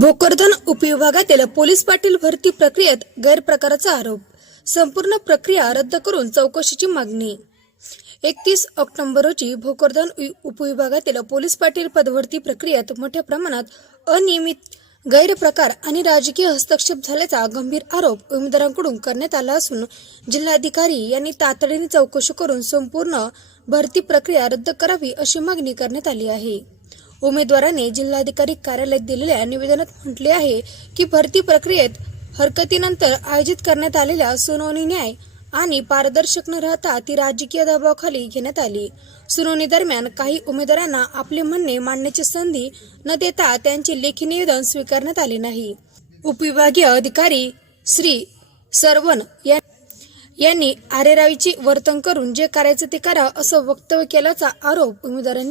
Bhokardan उपविभागातील police Patil भरती प्रक्रियेत गैरप्रकाराचा आरोप. संपूर्ण प्रक्रिया रद्द करून चौकशीची मागणी. एकतीस ऑक्टोबर रोजी भोकरदन उ- उपविभागातील पोलीस पाटील पदभरती प्रक्रियेत मोठ्या प्रमाणात अनियमित गैरप्रकार आणि राजकीय हस्तक्षेप झाल्याचा गंभीर आरोप उमेदवारांकडून करण्यात आला असून जिल्हाधिकारी यांनी तातडीने चौकशी करून संपूर्ण भरती प्रक्रिया रद्द करावी अशी मागणी करण्यात आली आहे. उमेदवाराने जिल्हाधिकारी कार्यालयात दिलेल्या निवेदनात म्हटले आहे की भरती प्रक्रियेत हरकतीनंतर आयोजित करण्यात आलेल्या सुनावणी न्याय आणि पारदर्शक न राहता ती राजकीय दबावाखाली घेण्यात आली. सुनावणी दरम्यान काही उमेदवारांना आपले म्हणणे मांडण्याची संधी न देता त्यांचे लेखी निवेदन स्वीकारण्यात आले नाही. उपविभागीय अधिकारी श्री सरवण या यांनी आरेरावीची वर्तन करून जे करायचं ते करा असं वक्तव्य केल्याचा आरोप उमेदवारांनी